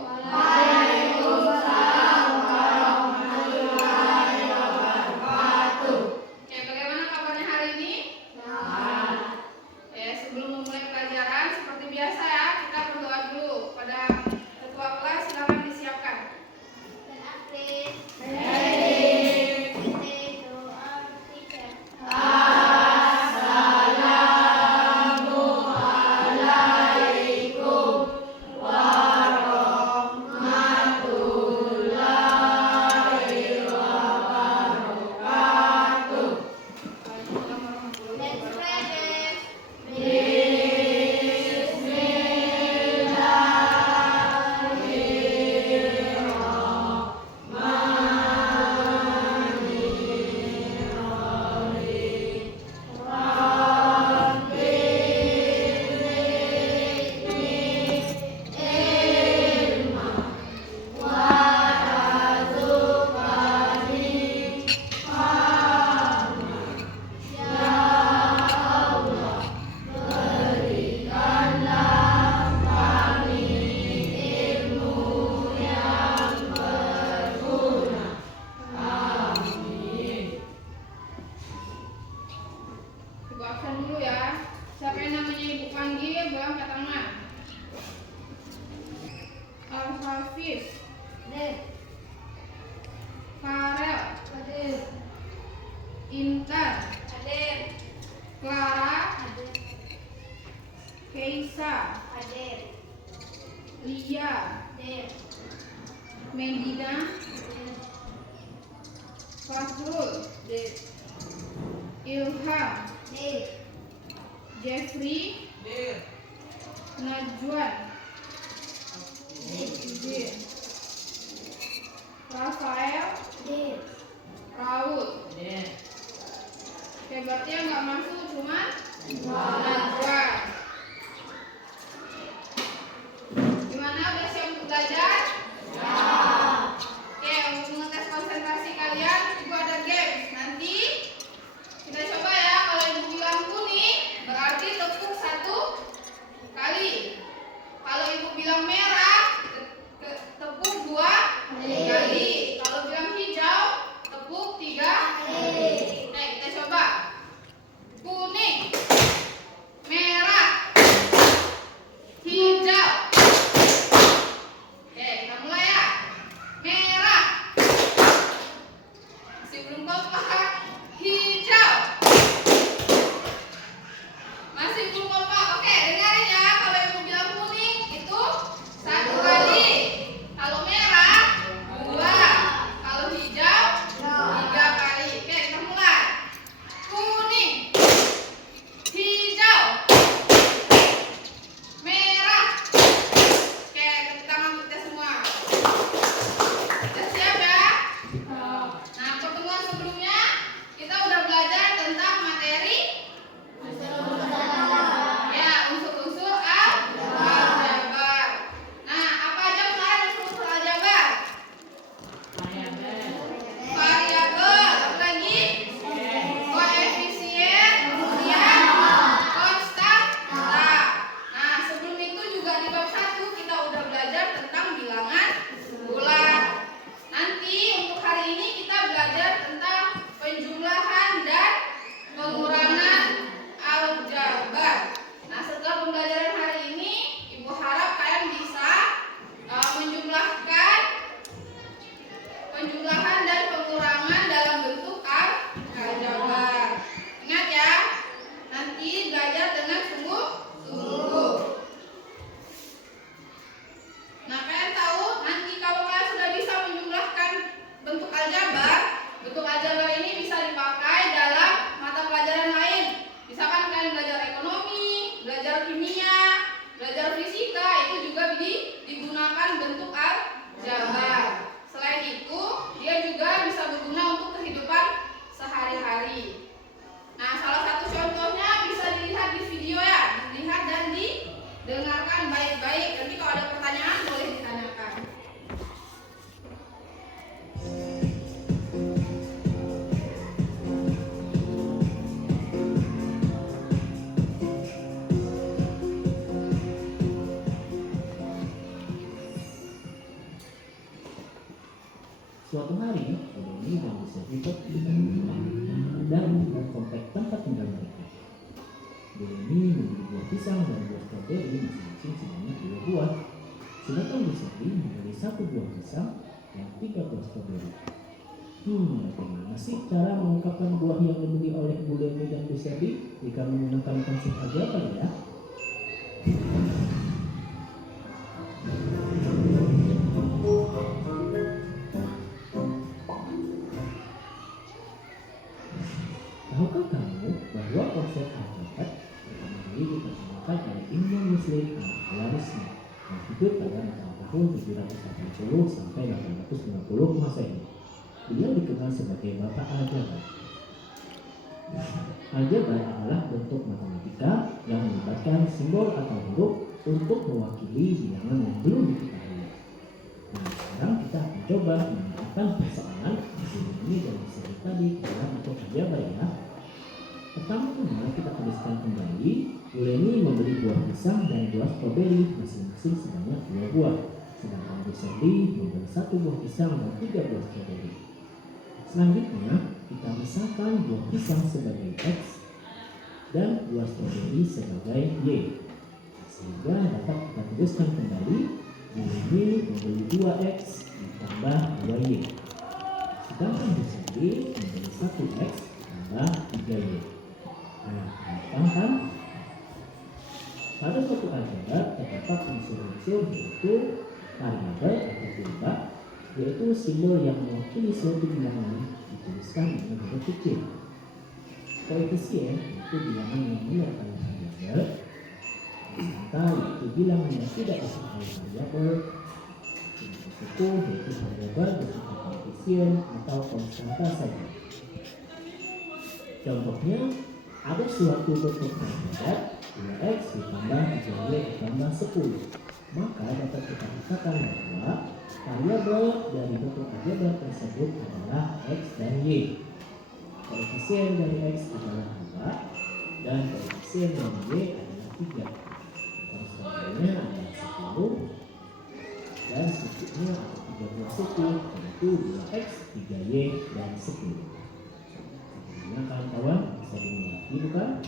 Waalaikumsalam warahmatullahi wabarakatuh. Oke, bagaimana kabarnya hari ini? Sebelum memulai pelajaran, seperti biasa ya, kita berdoa dulu. Pada ketua kelas silakan disiapkan. Assalamualaikum warahmatullahi wabarakatuh. Ibu absen dulu ya. Siapa yang namanya Ibu panggil, boleh angkat tangan. Al-Hafiz, Farel, Intan, Clara, Keisa, Lia, Medina, Fazrul, Ilham, Jeffrey, Najwan, Izin, Rafael, Raul. Oke, berarti yang nggak masuk cuma Najwan. Gimana, udah siap untuk belajar? Oke, untuk mengetes konsentrasi kalian, Ibu ada games. Nanti kita coba ya. Kalau Ibu bilang kuning, berarti tepuk 1 kali. Kalau Ibu bilang merah, tepuk 2 kali. Kalau bilang hijau, tepuk 3 kali. Oke, kita coba. Kuning, merah, hijau. Oke, kita mulai ya. Merah. Masih belum kompak. Hijau. Masih belum kompak. Oke, dengarin ya. Kalau Ibu bilang kuning, itu 1 Suatu hari, Uleni dan Bu Selvi pergi ke rumah dan komplek tempat tinggal mereka. Uleni membeli buah pisang dan buah stroberi masing-masing sebanyak 2 buah. Sedangkan Bu Selvi membeli 1 buah pisang dan 3 buah stroberi. Bagaimana sih cara mengungkapkan buah yang dibeli oleh Bu Leni dan Bu Selvi jika menggunakan konsep aljabar ya? Tahukah kamu bahwa konsep aljabar pertama kali diperkenalkan oleh ilmuwan Muslim Al-Khwarizmi yang hidup pada antara tahun 780 sampai 850 Masehi. Beliau dikenal sebagai Bapak Aljabar. Aljabar adalah bentuk matematika yang melibatkan simbol atau huruf untuk mewakili bilangan yang belum diketahui. Nah, sekarang kita akan coba menemukan persoalan ini dan seri tadi ke dalam bentuk aljabar ya. Pertama-tama kita tuliskan kembali, Uleni membeli buah pisang dan buah stroberi masing-masing sebanyak 2 buah. Sedangkan Bu Selvi membeli 1 buah pisang dan 3 buah stroberi. Selanjutnya, kita misalkan buah pisang sebagai X dan buah stroberi sebagai Y. Sehingga dapat kita tuliskan kembali, Uleni membeli 2X ditambah 2Y. Sedangkan Bu Selvi membeli 1X tambah 3Y. Nah, gampang kan? Pada suatu aljabar terdapat unsur-unsur yaitu variabel atau variabel, yaitu simbol yang mewakili suatu bilangan dituliskan dengan huruf kecil. Koefisien yaitu bilangan yang menyertai variabel, angka yaitu bilangan yang tidak disertai variabel, suku yaitu variabel bersifat koefisien atau konstanta saja. Contohnya, ada suatu bentuk variabel 2X ditambah 3Y ditambah 10. Maka dapat kita katakan bahwa variabel dari bentuk aljabar tersebut adalah X dan Y. Koefisien dari X adalah 2 dan koefisien dari Y adalah 3. Konstantanya adalah 10 dan sukunya atau 3 buah suku yaitu 2X, 3Y, dan 10. Nah, kawan-kawan bisa dimengerti bukan?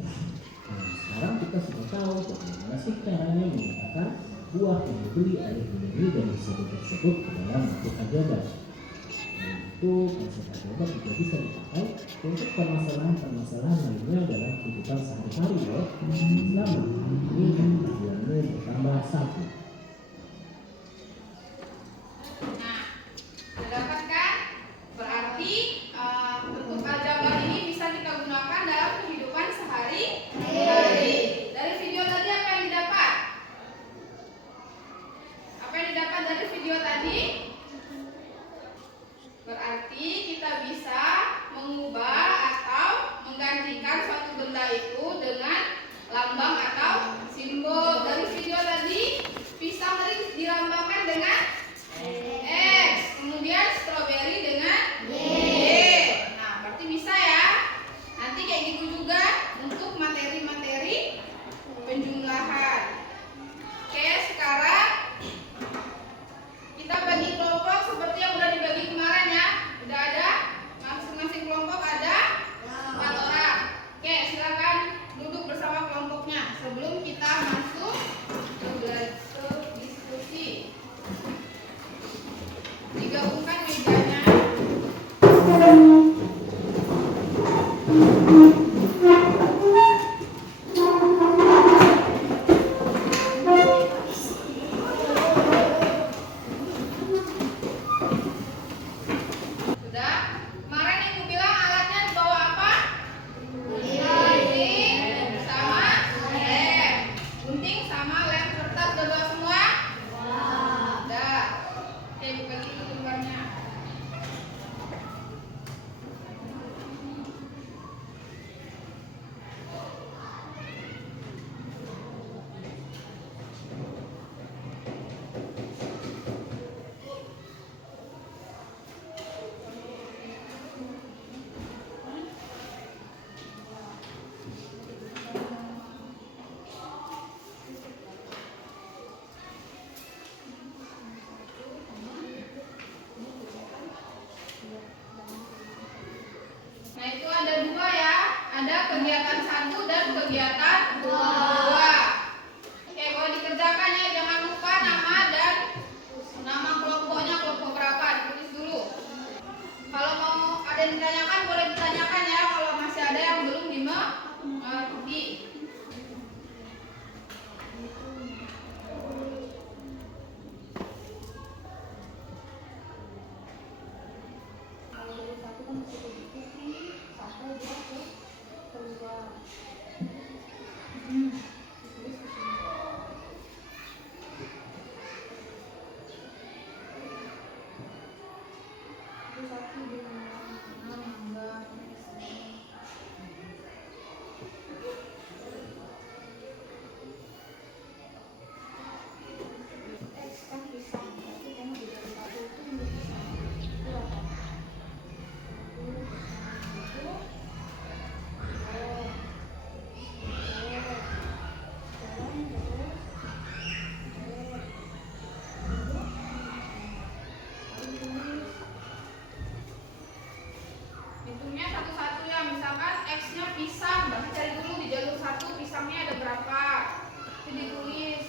Nah, sekarang kita sudah tahu bagaimana sih caranya menggunakan buah yang dibeli oleh Uleni dan disebut tersebut ke dalam bentuk aljabar. Dan itu konsep aljabar juga bisa dipakai untuk permasalahan-permasalahan lainnya dalam kehidupan sehari-hari loh. Selama ini pengetahuanmu bertambah 1. Nah, dapat kan? Berarti bentuk aljabar ini bisa kita gunakan dalam kehidupan sehari-hari. Dari video tadi apa yang didapat? Apa yang didapat dari video tadi? Berarti kita bisa mengubah atau menggantikan suatu benda itu dengan lambang atau simbol. Dari video tadi, kegiatan 2. Oke, boleh dikerjakan ya. Jangan lupa nama dan nama kelompoknya, kelompok berapa, ditulis dulu. Kalau mau ada yang ditanyakan, boleh ditanyakan ya. Kalau masih ada yang belum dimengerti. Hitungnya satu-satu ya. Misalkan X-nya pisang, berarti cari dulu di jalur 1 pisangnya ada berapa. Itu ditulis.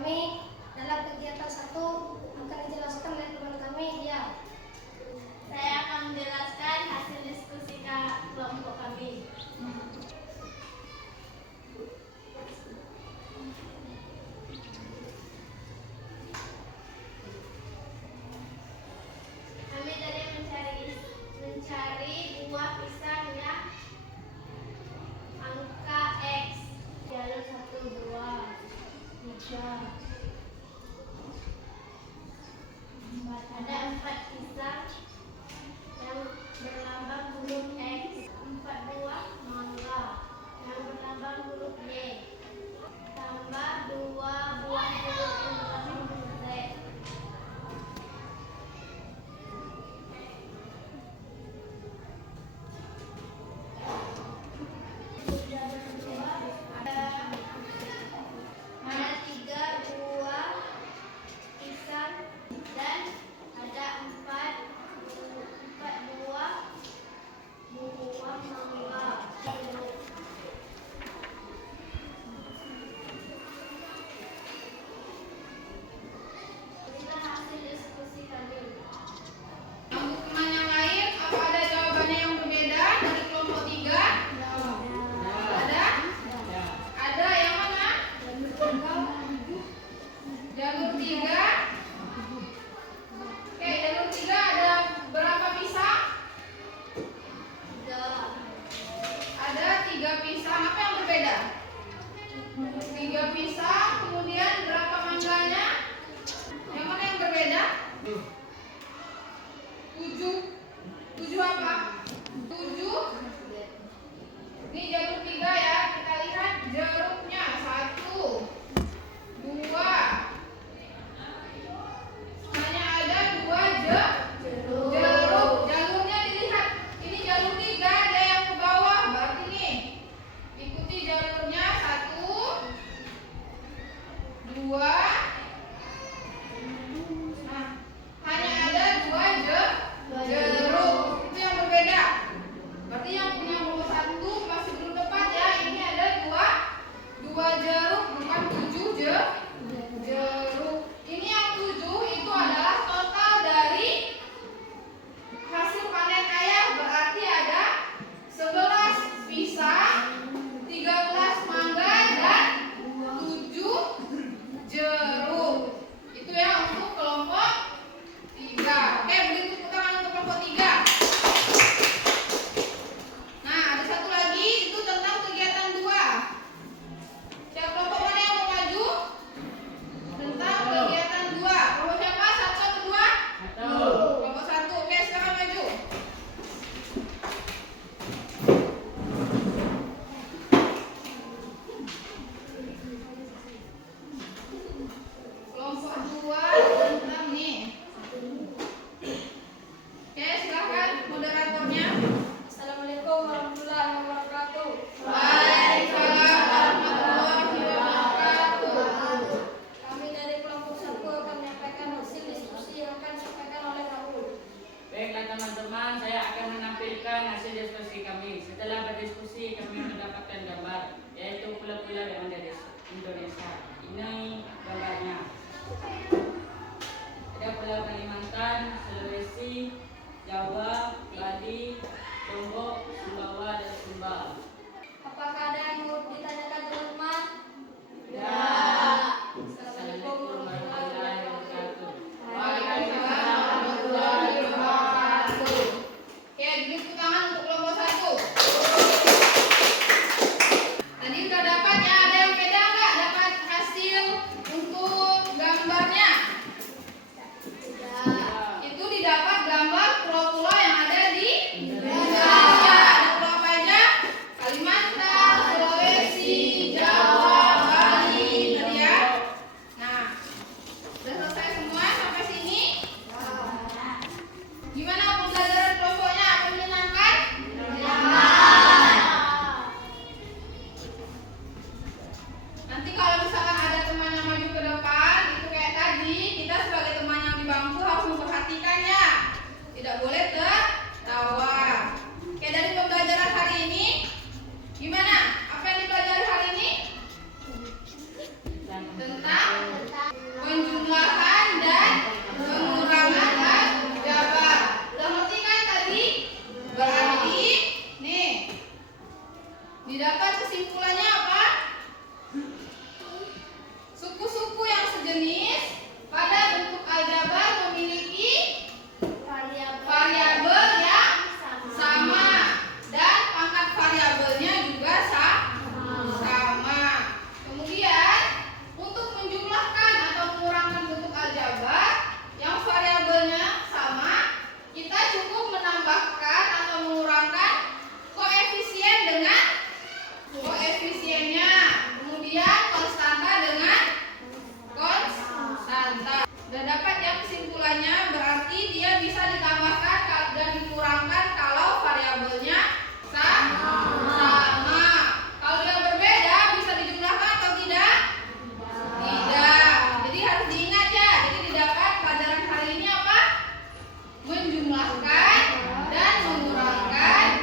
kami dalam kegiatan satu akan dijelaskan oleh teman kami dia. Saya akan menjelaskan hasil diskusi kelompok kami. Kami tadi mencari buah pisang yang angka X. Jalur 1, 2, 3, 4. Ada 4 pisang yang berlambang huruf X, 4 buah mangga yang berlambang huruf Y, tambah 2 buah jeruk yang berlambang huruf Z. Ada 3 buah pisang dan ada 4 buah mangga. Inilah hasil diskusi kami. Untuk teman yang lain, apa ada jawabannya yang berbeda dari kelompok 3? Ada? Ada yang mana? Jalur 3. Oke, jalur 3 ada berapa pisang? Ada 3 pisang. Apa yang berbeda? 3 pisang, kemudian berapa mangganya? Yang mana yang berbeda? 7. 7 apa? 7. Ini jalur 3 ya. Kita lihat jeruknya. 1, 2. Hanya ada 2 jeruk. Jalurnya dilihat. Ini jalur 3, ada yang ke bawah. Berarti nih. Ikuti jalurnya. 1, 2. Nah, hanya ada 2 jeruk. Itu yang berbeda. Berarti yang punya nomor 1 masih belum tepat ya. Ini ada 2 jeruk, bukan 7 jeruk. Ini yang 7 itu adalah total dari hasil panen ayah. Berarti ada 11 pisang, 13 mangga dan 7 jeruk. Sudah dapat ya kesimpulannya, berarti dia bisa ditambahkan dan dikurangkan kalau variabelnya sama. Kalau dia berbeda bisa dijumlahkan atau tidak? Tidak. Jadi harus diingat ya. Jadi didapat pelajaran hari ini apa? Menjumlahkan dan mengurangi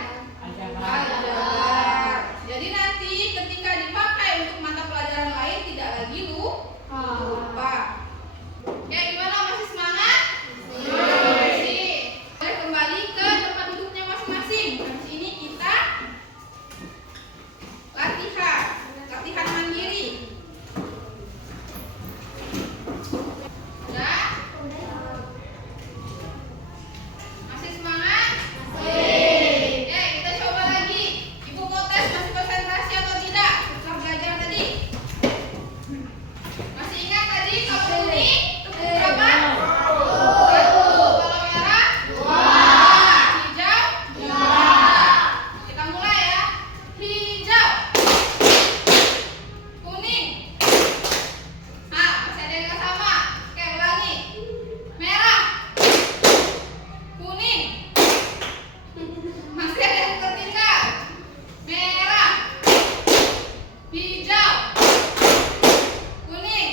pelajaran. Jadi nanti ketika dipakai untuk mata pelajaran lain tidak lagi lupa. Ya gimana, masih semangat? Masih. Boleh kembali ke tempat duduknya masing-masing. Habis ini kita latihan mandiri. Sudah? Masih semangat? Masih. Ya, kita coba lagi. Ibu mau tes masih konsentrasi atau tidak setelah belajar tadi? Masih ingat tadi kalau kuning tepuk berapa? 1. Kalau merah? 2. Hijau? 3. Kita mulai ya. Hijau, kuning. Masih ada yang nggak sama. Oke, ulangi. Merah, kuning. Masih ada yang tertinggal. Merah, hijau, kuning.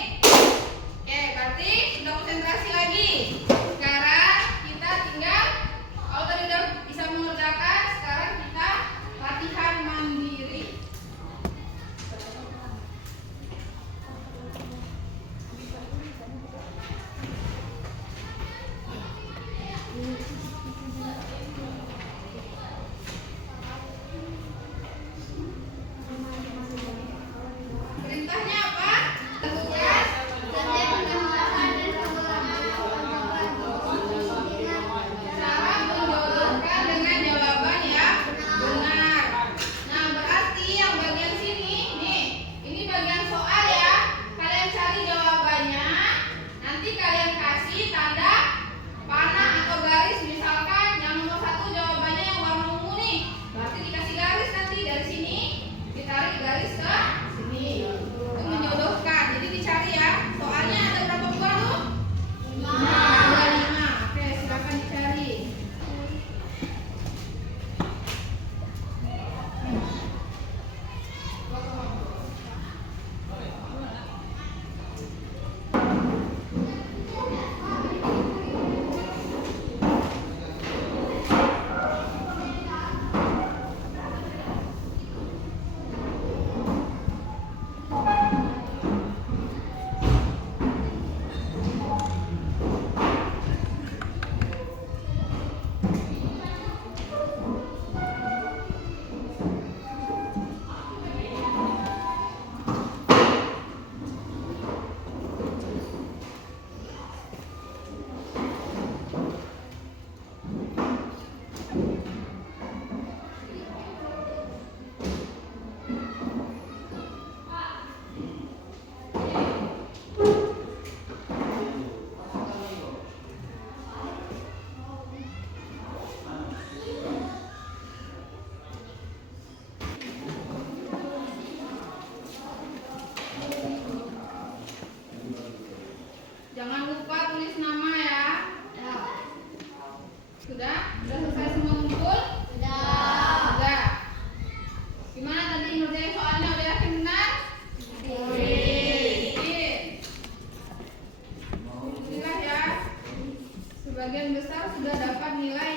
Oke, berarti sudah konsentrasi lagi. Sekarang kita tinggal, kalau tadi udah bisa mengerjakan, sekarang kita latihan mandiri. Perintahnya apa? Lakukan cara menjodohkan dengan jawaban yang benar. Nah, berarti yang bagian sini, nih, ini bagian soal ya. Kalian cari jawabannya. Nanti kalian kasih tanda panah atau garis. Misalkan yang nomor 1 jawabannya yang warna ungu nih. Berarti dikasih garis nanti dari sini, ditarik garis ke sini. Itu menjodohkan. Jadi dicari ya. Soalnya ada berapa buah tuh? 5. Ada 5. Oke, silakan dicari. Jangan lupa tulis nama ya. Sudah? Sudah selesai semua ngumpul? Sudah. Gimana tadi ngerjain soalnya, udah yakin benar? Alhamdulillah ya. Sebagian besar sudah dapat nilai